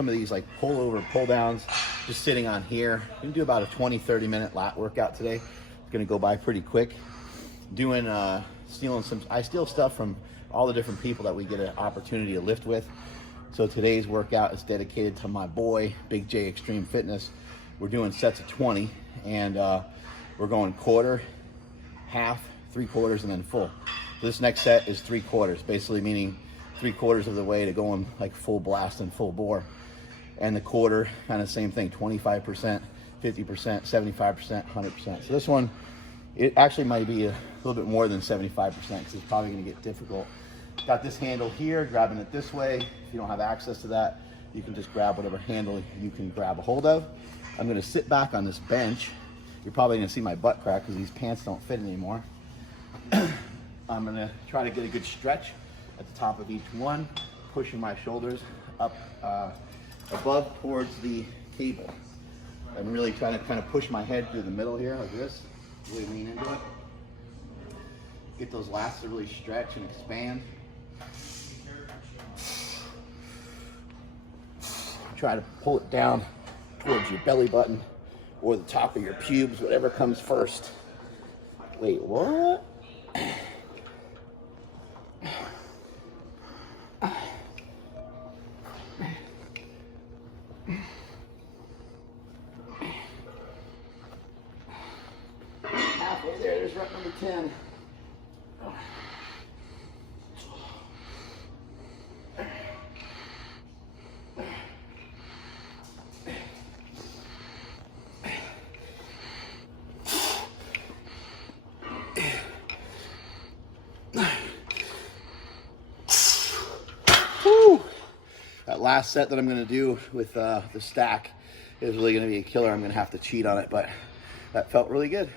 some of these like pull over, pull downs, just sitting on here. I'm gonna do about a 20-30 minute lat workout today. It's gonna go by pretty quick. Doing, I steal stuff from all the different people that we get an opportunity to lift with. So today's workout is dedicated to my boy, Big J Extreme Fitness. We're doing sets of 20, and we're going quarter, half, 3/4, and then full. So this next set is 3/4, basically meaning 3/4 of the way to going like full blast and full bore. And the quarter, kind of same thing, 25%, 50%, 75%, 100%. So this one, it actually might be a little bit more than 75% because it's probably gonna get difficult. Got this handle here, grabbing it this way. If you don't have access to that, you can just grab whatever handle you can grab a hold of. I'm gonna sit back on this bench. You're probably gonna see my butt crack because these pants don't fit anymore. I'm gonna try to get a good stretch at the top of each one, pushing my shoulders up above towards the table. I'm really trying to kind of push my head through the middle here like this, really lean into it. Get those lats to really stretch and expand. Try to pull it down towards your belly button or the top of your pubes, whatever comes first. Wait, what? Halfway there, there's rep number 10. That last set that I'm going to do with the stack is really going to be a killer. I'm going to have to cheat on it, but that felt really good.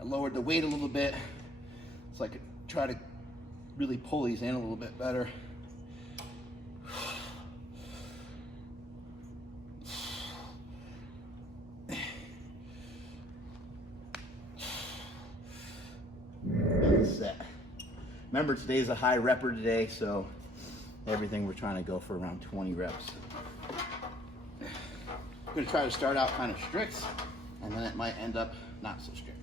I lowered the weight a little bit so I could try to really pull these in a little bit better. Set. Remember, today's a high repper today, so everything we're trying to go for around 20 reps. I'm going to try to start out kind of strict, and then it might end up not so strict.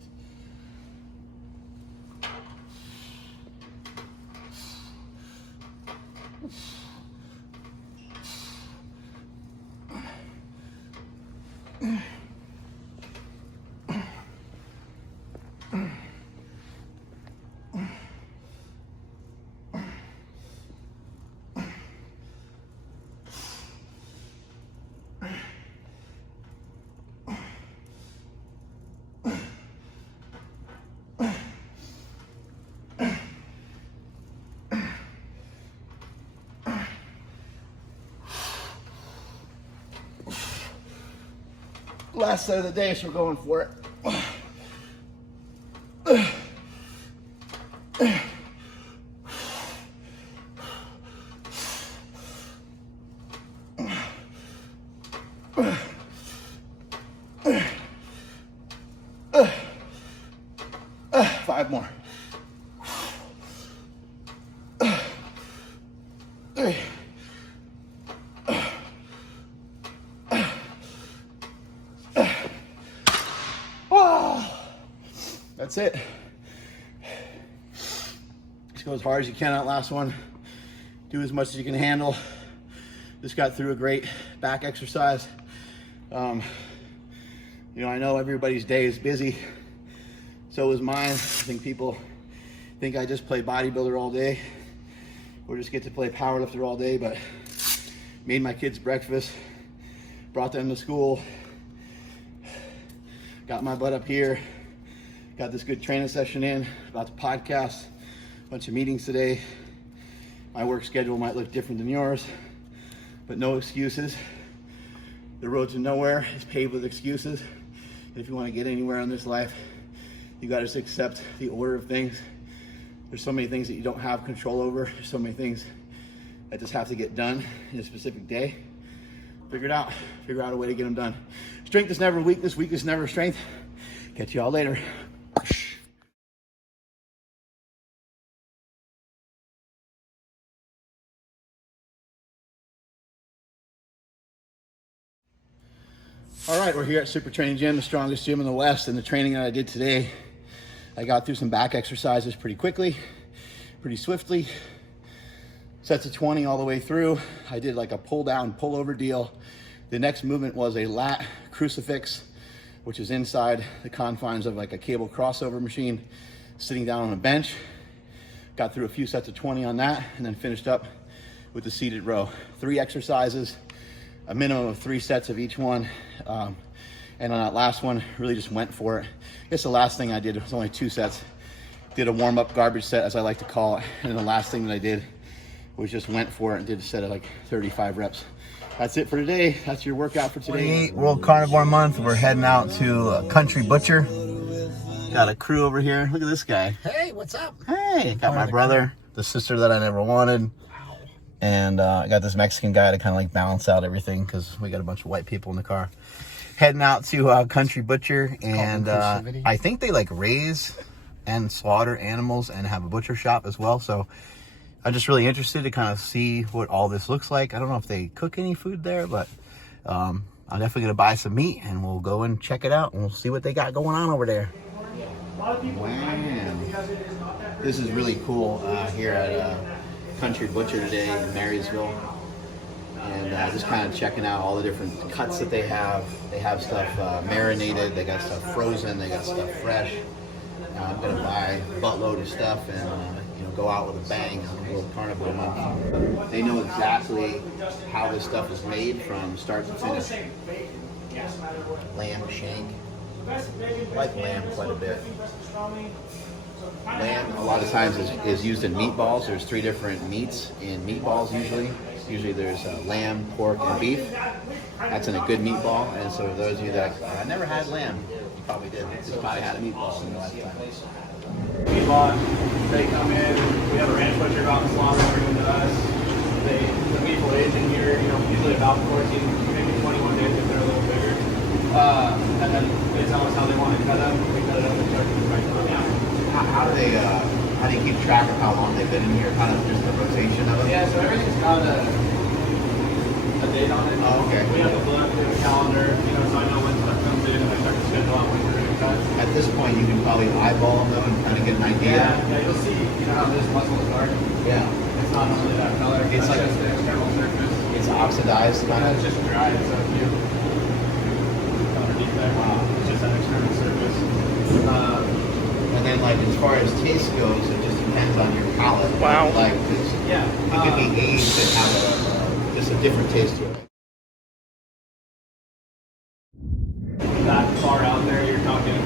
Last set of the day, so we're going for it. Five more. That's it. Just go as hard as you can on that last one. Do as much as you can handle. Just got through a great back exercise. You know, I know everybody's day is busy. So is mine. I think people think I just play bodybuilder all day or just get to play powerlifter all day, but made my kids breakfast, brought them to school, got my butt up here, got this good training session in, about to podcast, a bunch of meetings today. My work schedule might look different than yours, but no excuses. The road to nowhere is paved with excuses. And if you want to get anywhere in this life, you got to just accept the order of things. There's so many things that you don't have control over. There's so many things that just have to get done in a specific day. Figure out a way to get them done. Strength is never weakness, weakness is never strength. Catch you all later. All right, we're here at Super Training Gym, the strongest gym in the West, and the training that I did today, I got through some back exercises pretty quickly, pretty swiftly. Sets of 20 all the way through. I did like a pull down, pull over deal. The next movement was a lat crucifix, which is inside the confines of like a cable crossover machine, sitting down on a bench. Got through a few sets of 20 on that, and then finished up with the seated row. 3 exercises, a minimum of 3 sets of each one. And on that last one, really just went for it. I guess the last thing I did was only 2 sets. Did a warm-up garbage set, as I like to call it. And the last thing that I did was just went for it and did a set of like 35 reps. That's it for today. That's your workout for today. World Carnivore Month. We're heading out to Country Butcher. Got a crew over here. Look at this guy. Hey, what's up? Hey, got my brother, the sister that I never wanted. And I got this Mexican guy to kind of like balance out everything because we got a bunch of white people in the car. Heading out to Country Butcher, and I think they like raise and slaughter animals and have a butcher shop as well. So I'm just really interested to kind of see what all this looks like. I don't know if they cook any food there, but I'm definitely going to buy some meat and we'll go and check it out and we'll see what they got going on over there. Wow. This is really cool here at Country Butcher today in Merrysville. And just kind of checking out all the different cuts that they have. They have stuff marinated, they got stuff frozen, they got stuff fresh. I'm going to buy a buttload of stuff and go out with a bang on the World Carnivore Month. They know exactly how this stuff is made from start to finish. Lamb shank. I like lamb quite a bit. Lamb a lot of times is used in meatballs. There's 3 different meats in meatballs usually. Usually there's lamb, pork, and beef. That's in a good meatball. And so those of you that I never had lamb, you probably did. You probably had a meatball in your lifetime. Meatball, they come in, we have a ranch butcher go out and slaughter, bring them to us. The meat will age in here, usually about 14, maybe 21 days if they're a little bigger. And then they tell us how they want to cut them. We cut it up and start to right now. How do they keep track of how long they've been in here? Kind of just the rotation of them? Yeah, so everything's got a date on it. Oh, okay. We have a book, we have a calendar, so I know when stuff comes in and I start to schedule out when we're going to cut. At this point, you can probably eyeball them and kind of get an idea. Yeah, you'll see how this muscle is dark. Yeah. It's not only that color, it's like just the external surface. It's oxidized kind of. It's just dry, so if you underneath that, wow, it's just an external surface. And then, like, as far as taste goes, it just depends on your palate. Wow. Like, yeah, it could be aged and have just a different taste to it. That far out there, you're talking,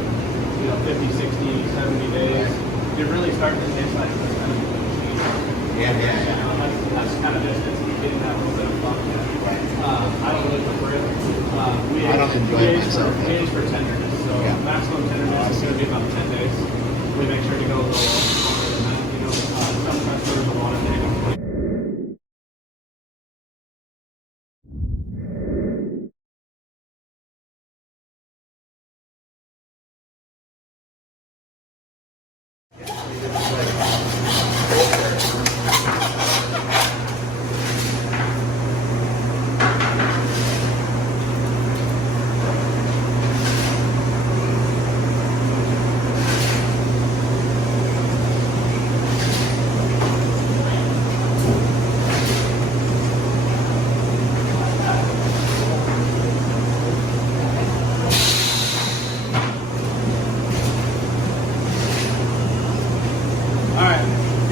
50, 60, 70 days. You're really starting to taste like this kind of cheese. Yeah. That's kind of distance. You're getting that little bit of funk. Right. I don't really prefer it. I don't enjoy it myself. We age for tenderness. So maximum tenderness is going to be about 10 days. We make sure to go a little longer than that. Some customers will want to take them.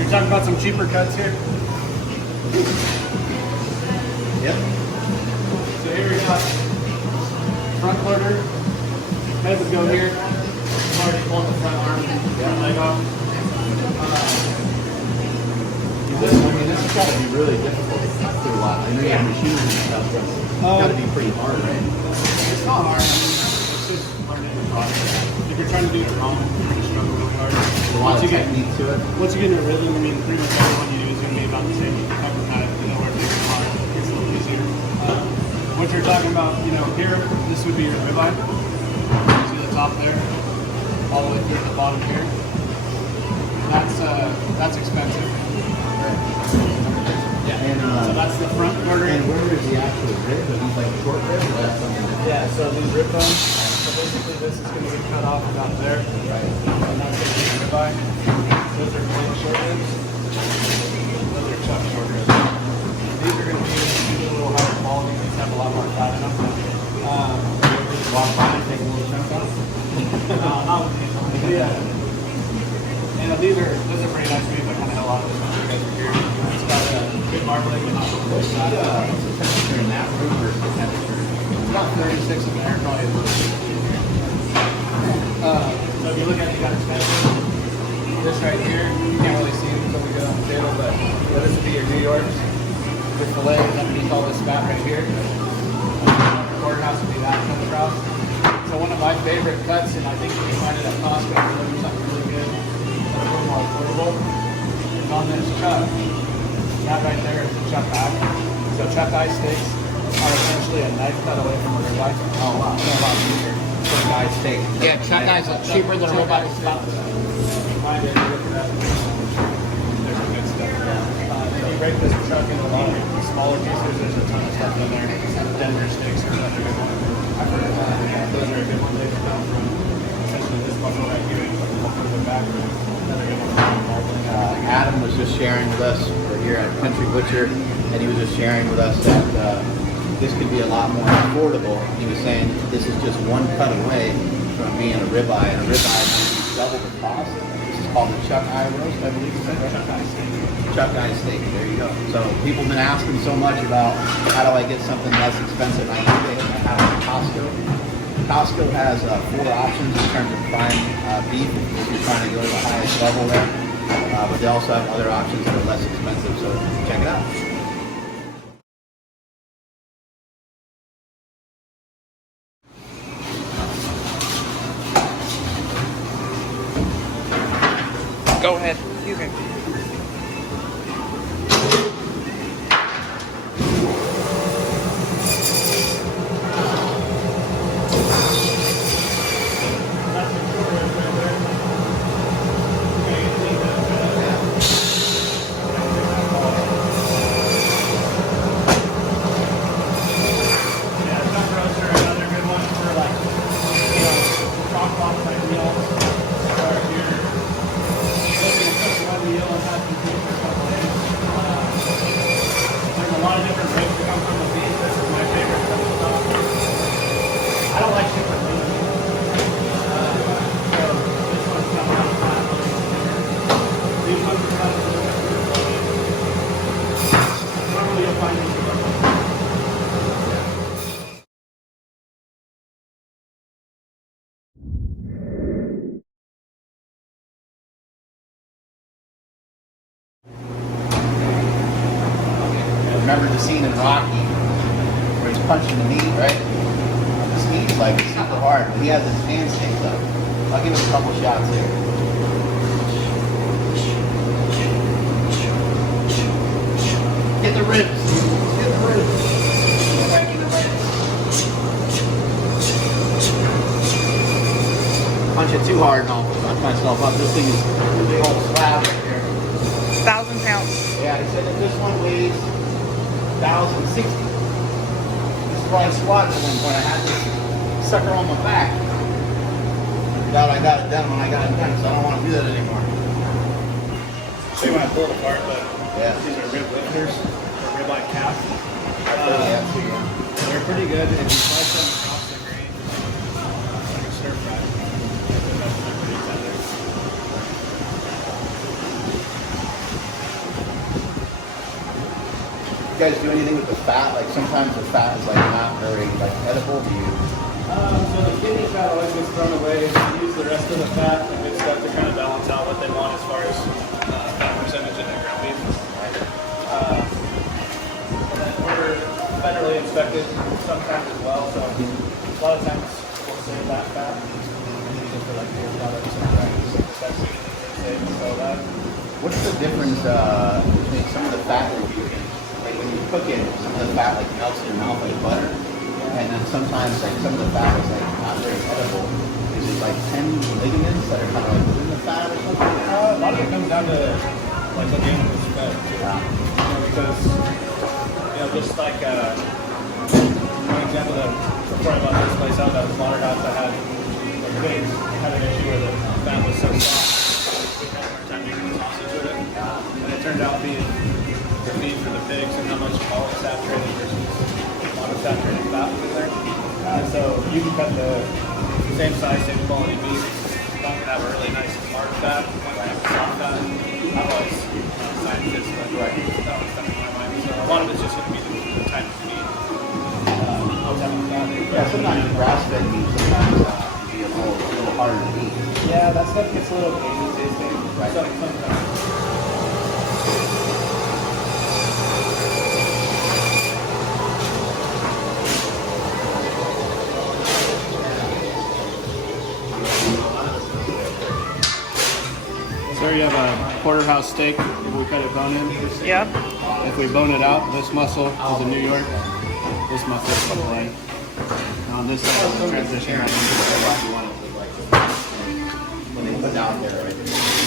Talk about some cheaper cuts here. Yep. So here we got front quarter. Head would go here. I'm already pulling the front arm, front leg off. This has got to be really difficult to cut through a lot. I know you have machines and stuff, but it's got to be pretty hard, right? It's not hard. It's just learning the process. If you're trying to do it wrong, you're going to struggle really hard. A lot of technique to it. Once you get in a rhythm, pretty much everyone you do is going to be about the same. You can cover that, where it takes a lot. It's a little easier. Once you're talking about, you know, here, this would be your ribeye. See the top there? All the way through the bottom here. That's expensive. Yeah. And, so that's the front quarter. And where is the actual rib? Are these like short ribs or that's something different? Yeah, so these rib bones, so basically this is going to be cut off about there. Right. And that's going to be your ribeye. Those are plain short ribs. Those are chuck short ribs. These are going to be a little higher quality. These have a lot more fat in them. Walk by and take a little chunk off? Yeah. And those are pretty nice meats. I kind of had a lot of this one guys were here. It's got a good marbling and not What's the temperature in that room versus the temperature? It's about 36 in there, probably a little bit. So if you look at it, you got expensive. This right here, you can't really see it until we get on the table, but this would be your New Yorks with filet underneath all this fat right here. Quarterhouse would be that kind of route. So one of my favorite cuts, and I think you can find it at Costco, if you're looking for something really good, that's a little more affordable, is on this chuck. That right there is the chuck eye. So chuck eye steaks are essentially a knife cut away from a ribeye. Oh wow, they're a lot cheaper. Chuck eye steak. Yeah, chuck eyes are cheaper than ribeye. Find it, look at that. There's some good stuff. If you break this chuck into a lot of smaller pieces, there's a ton of stuff in there. Denver steaks are another good one. I've heard those are a good one. They come from essentially this muscle right here, from the back. Another good one. Adam was just sharing with us, we're here at Country Butcher, and he was just sharing with us that this could be a lot more affordable. He was saying this is just one cut away from being a ribeye, and a ribeye is double the cost. This is called the chuck eye roast, I believe. Chuck eye steak. Chuck eye steak, there you go. So people have been asking so much about how do I get something less expensive. I know they have it at Costco. Costco has 4 options in terms of prime beef if you're trying to go to the highest level there. But they also have other options that are less expensive, so check it out. Go ahead. You can. Remember the scene in Rocky where he's punching the meat, right? This meat is like super hard, but he has his hands synced up. I'll give him a couple shots here. Hit the ribs. Hit the ribs. Punch it too hard and I'll punch myself up. This thing is a big old slab right here. 1,000 pounds. Yeah, he said that this one weighs 1,060. This is why I squatted at one point. I had this sucker on my back. I got it done when I got it done, so I don't want to do that anymore. So you want to pull it apart, but Yeah. these are rib lifters, or ribeye calf. Yeah. They're pretty good if you slice them across the grain, like a stir fry. They're pretty tender. You guys do anything with the fat? Like sometimes the fat is like not very like edible. Do you? So the kidney fat always gets thrown away. They use the rest of the fat and good stuff to kind of balance out what they want as far as fat percentage in their ground beef. And then we're federally inspected sometimes as well, so a lot of times we'll save that fat just for like beer products and especially save and sell that. What's the difference between some of the fat that you can, like when you cook it, some of the fat like melts in your mouth like butter, And then sometimes like some of the fat is like not very edible. Is it like 10 ligaments that are kind of like within the fat or something? A lot of it comes down to like what the animal's fed. Yeah. Because just like one example that before I bought this place out, that was slaughterhouse that had like pigs had an issue where the fat was so soft. They had a hard time making sausage with it. And it turned out being the feed for the pigs and how much polyunsaturated versus monounsaturated fat was in there. And so you can cut the same size, same quality meat. Not gonna have a really nice hard fat, like soft fat. I've always scientists, but that was stuck in my mind. So a lot of it's just gonna be the type of meat. Yeah, sometimes grass-fed meat sometimes can be a little harder to eat. Yeah, that stuff gets a little gamey tasting. Right. So here you have a porterhouse steak. We cut it bone in. Yep. If we bone it out, this muscle is in New York. This muscle is from Hawaii. On this side, we'll transition right into When they put down there, right?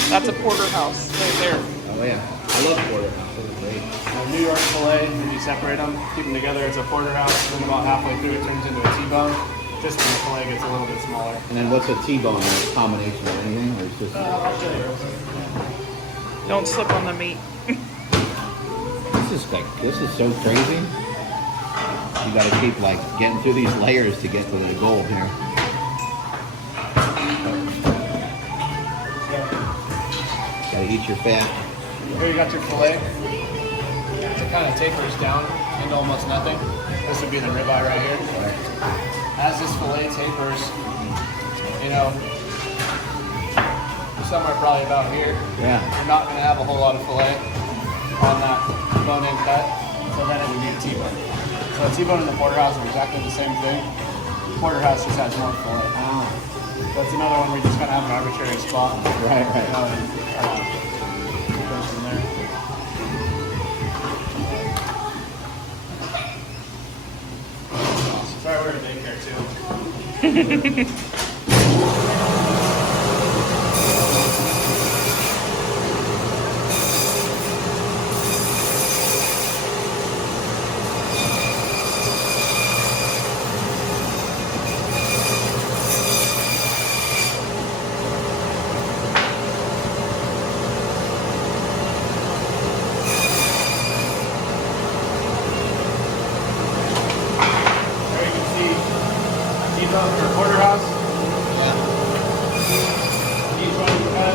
That's a porterhouse right there. Oh yeah, I love porterhouse. Those are great. New York fillet, when you separate them, keep them together, it's a porterhouse. Then about halfway through, it turns into a T-bone. Just when the fillet gets a little bit smaller. And then what's a T-bone? A combination of anything, or it's just? I'll show you. Don't slip on the meat. This is so crazy. You got to keep like getting through these layers to get to the goal here. Got to eat your fat. Here you got your fillet. It kind of tapers down into almost nothing. This would be the ribeye right here. As this fillet tapers, somewhere probably about here, Yeah. you're not going to have a whole lot of fillet on that bone-in cut, so then it would be a T-bone. So a T-bone and the porterhouse are exactly the same thing. Porterhouse just has more fillet. That's another one where you just kind of have an arbitrary spot. Right. It goes from there. Sorry, we're in daycare too. Porterhouse. Yeah. Each one you cut.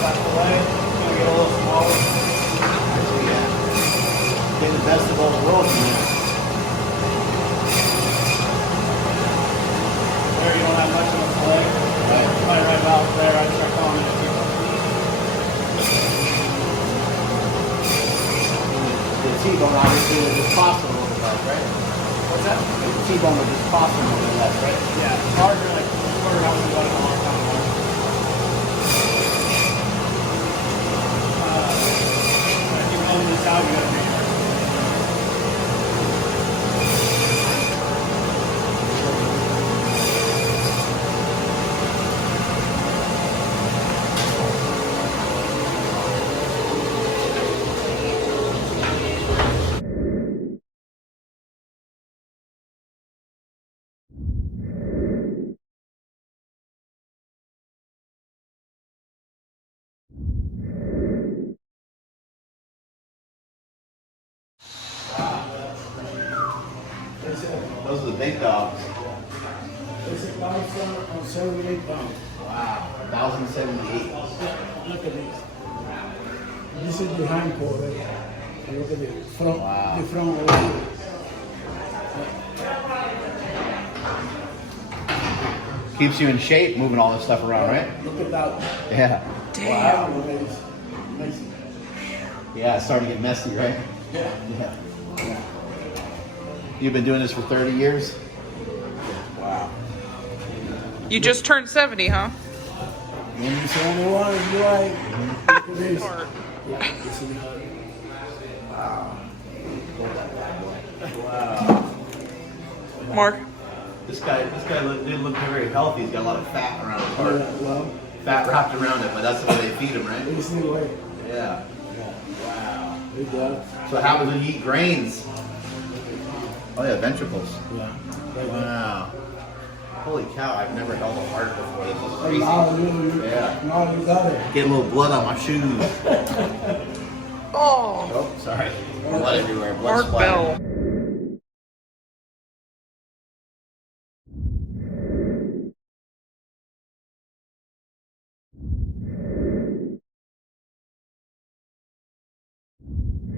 That fillet. It's going to get a little smaller. Actually, yeah. Getting the best of both worlds. There you don't have much of a fillet. Right about there, I'd start calling it a T-bone. The T-bone obviously will just cost a little bit less, right? What's that? The T-bone will just cost a little bit less, right? Yeah, it's harder, like, porterhouse is like a long time ago. If you own this out, you gotta make it. Those are the big dogs. It's a 1,078 pounds. Wow. 1,078. Look at this. This is the hind quarter. And look at the front. Wow. The front over here. Keeps you in shape moving all this stuff around, right? Look at that. Yeah. Damn. Wow, that is amazing. Yeah, it's starting to get messy, right? Yeah. Yeah. You've been doing this for 30 years? Wow. You just turned 70, huh? When you say only one, you're right. Look at this. Or- Yeah, this is the Wow. Mark. This guy didn't look very healthy. He's got a lot of fat around his heart. Yeah, well, Fat wrapped around it, but that's the way they feed him, right? it's the way. Yeah. Wow. Good job. So what happens when you eat grains? Oh yeah, ventricles. Yeah. Wow. Holy cow, I've never held a heart before. This is crazy. Yeah. Now you got it. Get a little blood on my shoes. Oh, Oh, sorry. Blood everywhere. Blood Mark splatter. Bell.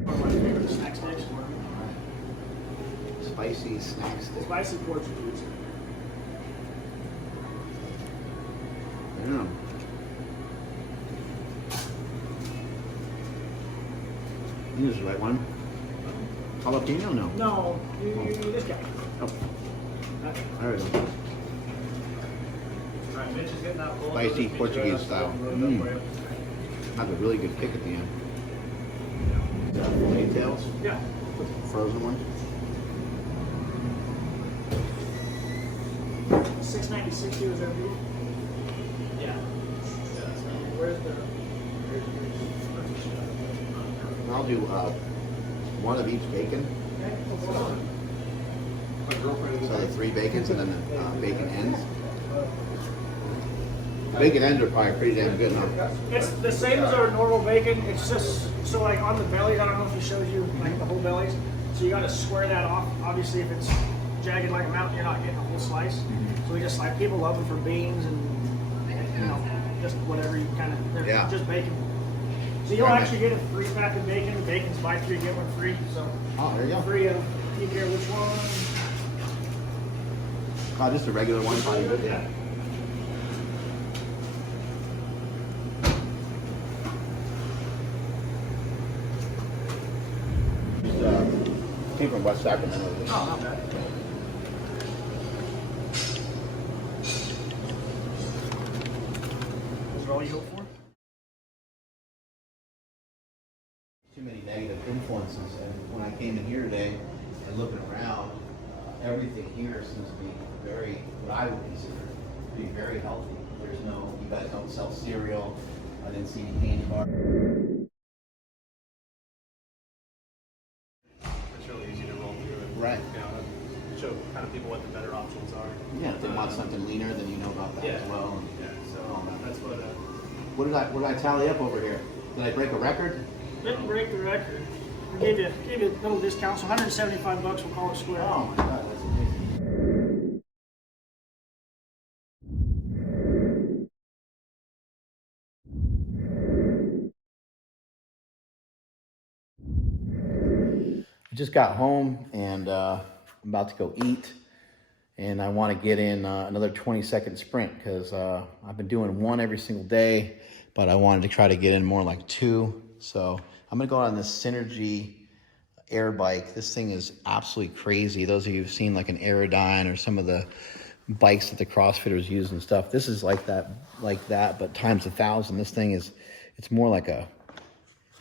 One of my favorite snack sticks. Spicy snack stick. Spicy Portuguese. Yeah. This is the right one. Jalapeno? No. No, this guy. Oh, That's it. there we go. All right, Mitch is getting that full. Spicy Portuguese style. Have a really good kick at the end. Filet tails, Yeah. frozen one. $6.96 here, is that beef? Yeah. Where's the? I'll do one of each bacon. So the 3 bacons and then the bacon ends. Bacon ends are probably pretty damn good, huh? It's the same as our normal bacon. It's just so like on the bellies. I don't know if he shows you like the whole bellies. So you got to square that off. Obviously, if it's jagged like a mountain, you're not getting a whole slice. So we just like people love them for beans and you know just whatever you kind of Yeah. just bacon. So you'll actually get a 3-pack of bacon. Bacon's buy 3 get 1 free. So Oh, there you go. free of you care which one. Oh, just a regular one, probably good. Yeah. Just, came from West Sacramento. Oh, not bad. Is that all you hope for? Too many negative influences, and when I came in here today and looking around, everything here seems to be very, what I would consider to be very healthy. There's no, you guys don't sell cereal. I didn't see any candy bar. It's really easy to roll through it. Right. You know, show kind of people what the better options are. Yeah, if they want something leaner, then you know about that as well. And Yeah, so that's what. what did I tally up over here? Did I break a record? Didn't break the record. We gave you a little discount, so $175. We'll call it square. Oh my god, that's amazing. I just got home and I'm about to go eat, and I want to get in another 20-second sprint because I've been doing one every single day, but I wanted to try to get in more like 2. So I'm gonna go on this Synergy air bike. This thing is absolutely crazy. Those of you who've seen like an Aerodyne or some of the bikes that the CrossFitters use and stuff, this is like that, but times 1,000. This thing is, it's more like a,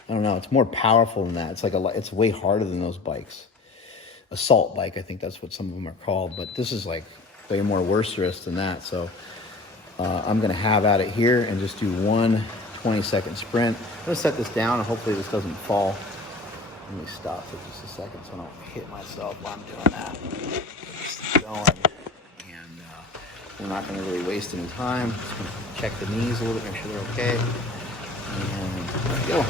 I don't know, it's more powerful than that. It's like it's way harder than those bikes. Assault bike, I think that's what some of them are called, but this is like way more worserous than that. So I'm gonna have at it here and just do one 20-second sprint. I'm gonna set this down and hopefully this doesn't fall. Let me stop for just a second so I don't hit myself while I'm doing that. Get this going. And we're not gonna really waste any time. Just gonna check the knees a little bit, make sure they're okay. And there we go.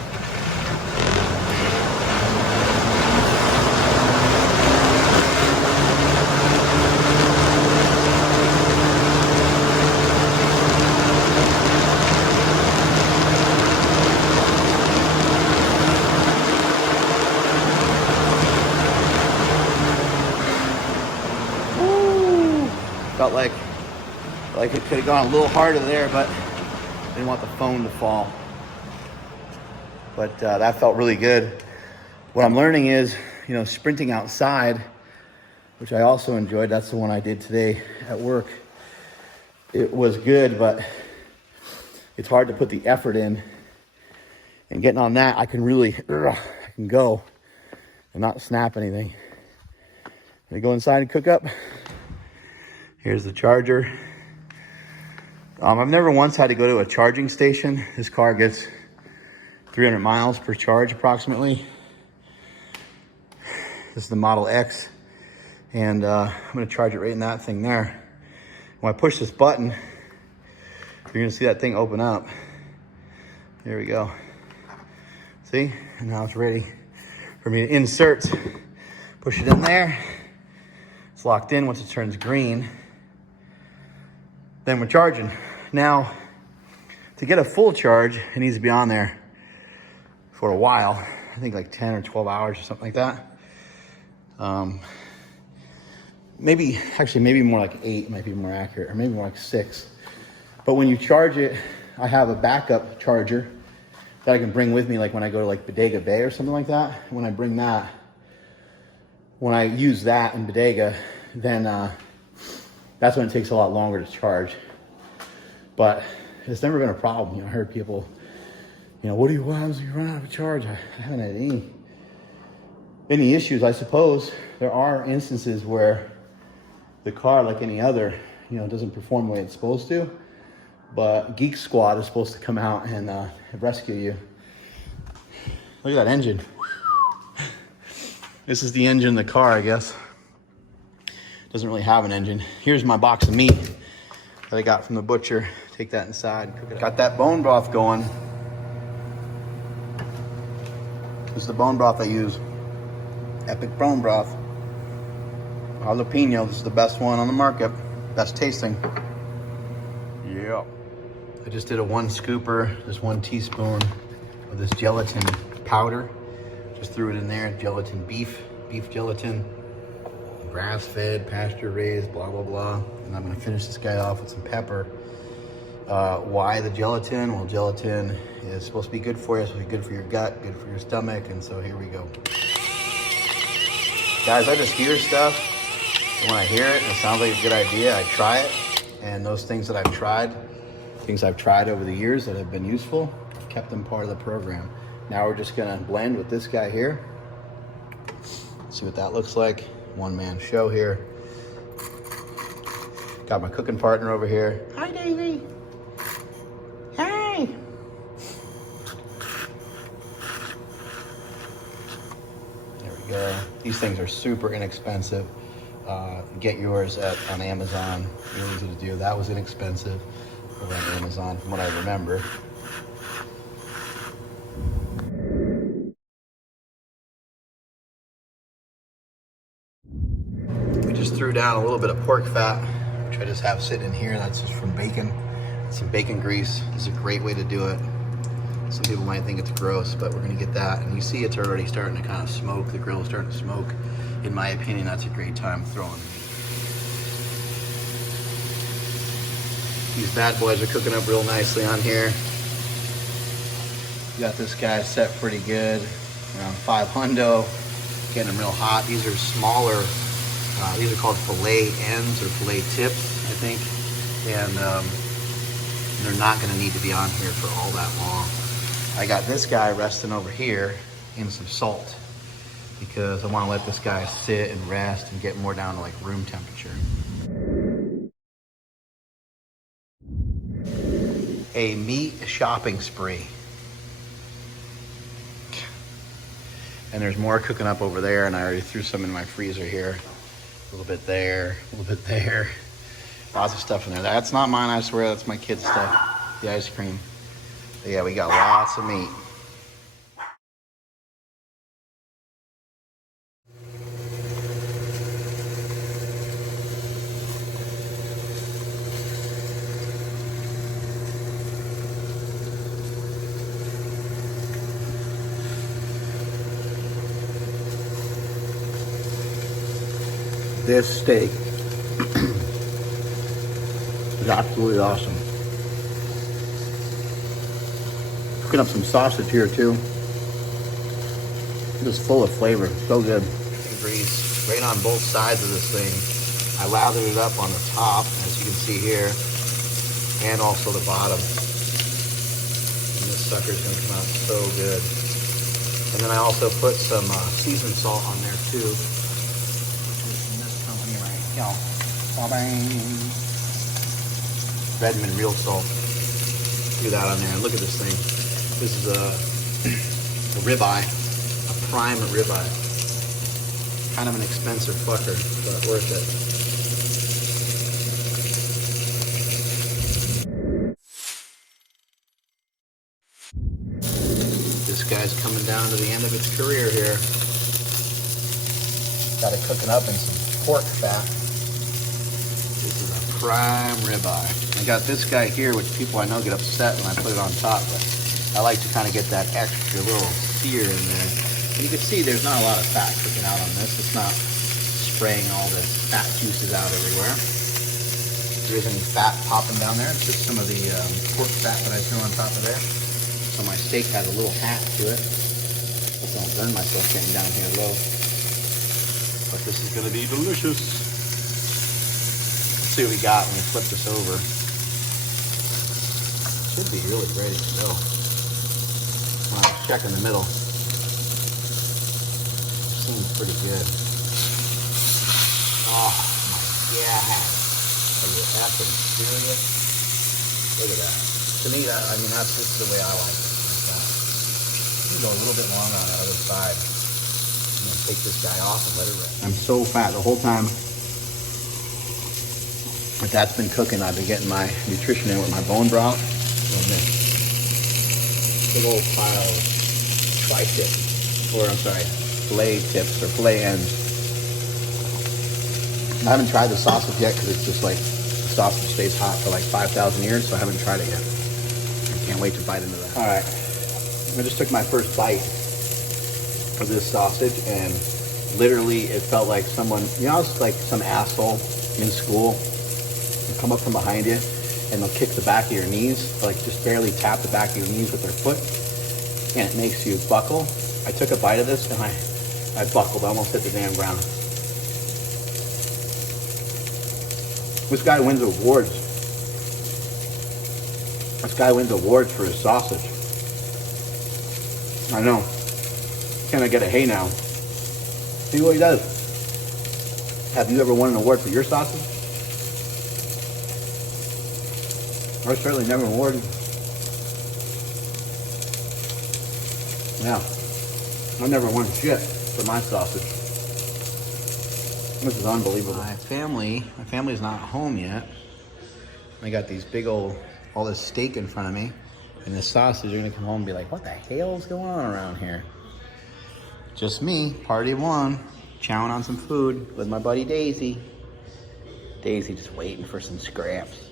Felt like it could have gone a little harder there, but I didn't want the phone to fall. But that felt really good. What I'm learning is, you know, sprinting outside, which I also enjoyed. That's the one I did today at work. It was good, but it's hard to put the effort in. And getting on that, I can really, I can go and not snap anything. Gonna go inside and cook up. Here's the charger. I've never once had to go to a charging station. This car gets 300 miles per charge approximately. This is the Model X, and I'm gonna charge it right in that thing there. When I push this button, you're gonna see that thing open up. There we go. See? And now it's ready for me to insert. Push it in there. It's locked in. Once it turns green, then we're charging. Now, to get a full charge, it needs to be on there for a while. I think like 10 or 12 hours or something like that. Maybe more like 8 might be more accurate, or maybe more like 6. But when you charge it, I have a backup charger that I can bring with me, like when I go to like Bodega Bay or something like that. When I use that in Bodega, then that's when it takes a lot longer to charge. But it's never been a problem. You know, I heard people, what happens if you run out of charge? I haven't had any issues. I suppose there are instances where the car, like any other, doesn't perform the way it's supposed to. But Geek Squad is supposed to come out and rescue you. Look at that engine. This is the engine in the car, I guess. Doesn't really have an engine. Here's my box of meat that I got from the butcher. Take that inside, cook it up. Got that bone broth going. This is the bone broth I use. Epic bone broth. Jalapeno, this is the best one on the market. Best tasting. Yeah. I just did a 1 scooper, just 1 teaspoon of this gelatin powder. Just threw it in there, gelatin beef gelatin. Grass-fed, pasture-raised, blah, blah, blah. And I'm gonna finish this guy off with some pepper. Why the gelatin? Well, gelatin is supposed to be good for you. It's supposed to be good for your gut, good for your stomach, and so here we go. Guys, I just hear stuff, and when I hear it and it sounds like a good idea, I try it. And those things that I've tried, over the years that have been useful, kept them part of the program. Now we're just gonna blend with this guy here. See what that looks like. One-man show here. Got my cooking partner over here. Hi, Davey. Hey. There we go. These things are super inexpensive. Get yours on Amazon. Really easy to do. That was inexpensive over on Amazon, from what I remember. We just threw down a little bit of pork fat, which I just have sitting in here. That's just from bacon. Some bacon grease. This is a great way to do it. Some people might think it's gross, but we're gonna get that. And you see it's already starting to kind of smoke. The grill is starting to smoke. In my opinion, that's a great time throwing meat. These bad boys are cooking up real nicely on here. Got this guy set pretty good, around 5 hundo. Getting them real hot. These are smaller, these are called fillet ends or fillet tips, I think. And they're not gonna need to be on here for all that long. I got this guy resting over here in some salt because I wanna let this guy sit and rest and get more down to like room temperature. A meat shopping spree. And there's more cooking up over there, and I already threw some in my freezer here. A little bit there, a little bit there. Lots of stuff in there. That's not mine, I swear, that's my kids' stuff. The ice cream. But yeah, we got lots of meat. This steak is absolutely awesome. Cooking up some sausage here too. Just full of flavor, so good. Grease right on both sides of this thing. I lathered it up on the top, as you can see here, and also the bottom. And this sucker's gonna come out so good. And then I also put some seasoned salt on there too. Bang. Redmond real salt. Look at that on there. Look at this thing. This is a ribeye, a prime ribeye. Kind of an expensive fucker, but worth it. This guy's coming down to the end of its career here. Got it cooking up in some pork fat. This is a prime ribeye. I got this guy here, which people I know get upset when I put it on top, but I like to kind of get that extra little sear in there. And you can see there's not a lot of fat cooking out on this. It's not spraying all the fat juices out everywhere. There isn't any fat popping down there. It's just some of the pork fat that I threw on top of there. So my steak has a little hat to it. Just don't burn myself getting down here low. But this is gonna be delicious. Let's see what we got when we flip this over. Should be really ready to go. When I check in the middle. Seems pretty good. Oh my God. Are you effing serious? Look at that. To me, that's just the way I like it. Like that. I'm gonna go a little bit longer on the other side. I'm gonna take this guy off and let it rest. I'm so fat the whole time that that's been cooking. I've been getting my nutrition in with my bone broth. And this big old pile of tri-tip, or I'm sorry, fillet tips or fillet ends. I haven't tried the sausage yet because it's just like the sausage stays hot for like 5,000 years, so I haven't tried it yet. I can't wait to bite into that. All right, I just took my first bite of this sausage, and literally it felt like someone, it's like some asshole in school will come up from behind you and they'll kick the back of your knees, like just barely tap the back of your knees with their foot, and it makes you buckle. I took a bite of this and I buckled. I almost hit the damn ground. This guy wins awards. This guy wins awards for his sausage. I know. Can I get a hey now? See what he does. Have you ever won an award for your sausage? I certainly never awarded. Yeah. I never won shit for my sausage. This is unbelievable. My family's not home yet. I got these big all this steak in front of me, and this sausage. Are gonna come home and be like, what the hell's going on around here? Just me, party of one, chowing on some food with my buddy Daisy. Daisy just waiting for some scraps.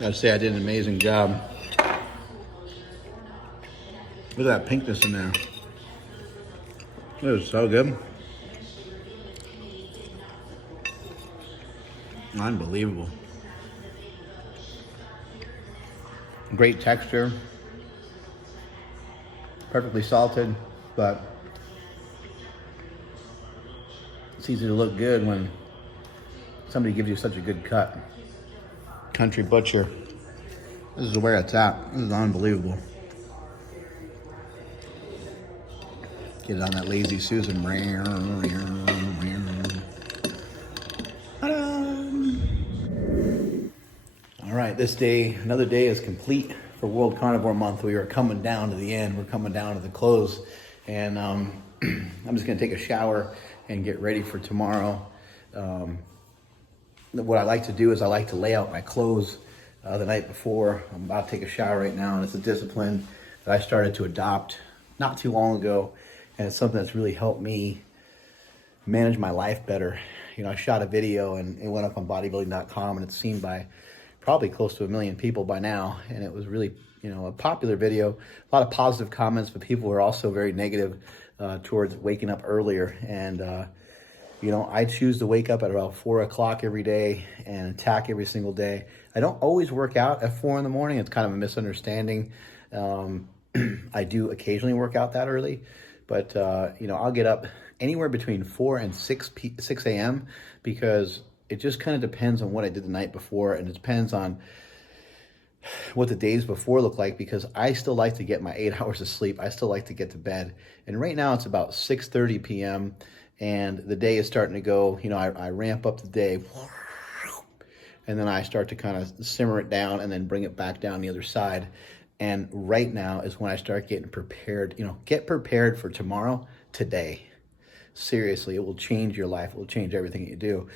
Gotta say I did an amazing job. Look at that pinkness in there. It was so good. Unbelievable. Great texture. Perfectly salted, but it's easy to look good when somebody gives you such a good cut. Country Butcher. This is where it's at. This is unbelievable. Get it on that Lazy Susan. All right, another day is complete for World Carnivore Month. We are coming down to the end. We're coming down to the close. And I'm just gonna take a shower and get ready for tomorrow. What I like to do is I like to lay out my clothes the night before. I'm about to take a shower right now, and it's a discipline that I started to adopt not too long ago. And it's something that's really helped me manage my life better. I shot a video and it went up on bodybuilding.com, and it's seen by probably close to 1 million people by now. And it was really, a popular video, a lot of positive comments, but people were also very negative towards waking up earlier. And, I choose to wake up at about 4 o'clock every day and attack every single day. I don't always work out at 4 in the morning. It's kind of a misunderstanding. I do occasionally work out that early. But, I'll get up anywhere between 4 and 6 a.m. because it just kind of depends on what I did the night before, and it depends on what the days before look like, because I still like to get my 8 hours of sleep. I still like to get to bed. And right now it's about 6:30 p.m. and the day is starting to go, you know, I ramp up the day, and then I start to kind of simmer it down and then bring it back down the other side. And right now is when I start getting prepared, you know, get prepared for tomorrow, today. Seriously, it will change your life. It will change everything you do.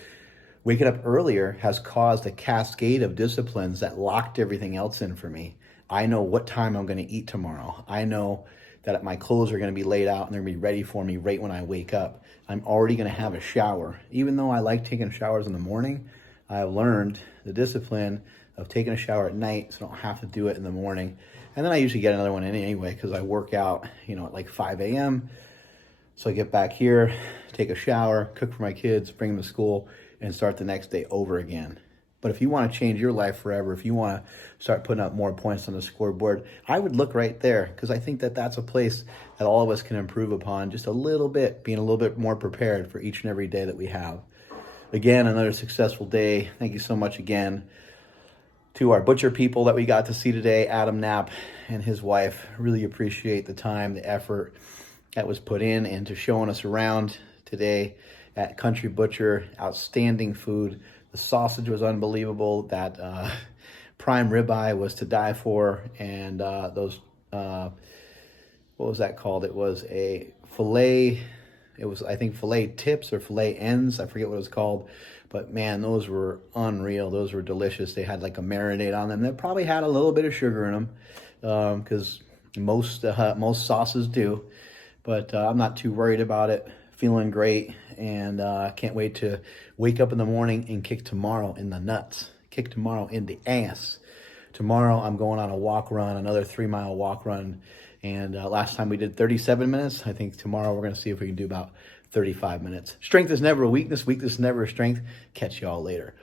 Waking up earlier has caused a cascade of disciplines that locked everything else in for me. I know what time I'm going to eat tomorrow. I know that my clothes are going to be laid out and they're going to be ready for me right when I wake up. I'm already going to have a shower. Even though I like taking showers in the morning, I've learned the discipline of taking a shower at night so I don't have to do it in the morning. And then I usually get another one in anyway because I work out, you know, at like 5 a.m. So I get back here, take a shower, cook for my kids, bring them to school, and start the next day over again. But if you want to change your life forever, if you want to start putting up more points on the scoreboard, I would look right there because I think that that's a place that all of us can improve upon just a little bit, being a little bit more prepared for each and every day that we have. Again, another successful day. Thank you so much again to our butcher people that we got to see today, Adam Knapp and his wife. Really appreciate the time, the effort that was put in and to showing us around today at Country Butcher. Outstanding food. The sausage was unbelievable. That prime ribeye was to die for. And those, what was that called? It was a filet. It was, I think, filet tips or filet ends. I forget what it was called. But man, those were unreal. Those were delicious. They had like a marinade on them. They probably had a little bit of sugar in them because most sauces do. But I'm not too worried about it. Feeling great, and can't wait to wake up in the morning and kick tomorrow in the nuts. Kick tomorrow in the ass. Tomorrow I'm going on a walk run, another 3-mile walk run. And last time we did 37 minutes. I think tomorrow we're going to see if we can do about 35 minutes. Strength is never a weakness. Weakness is never a strength. Catch y'all later.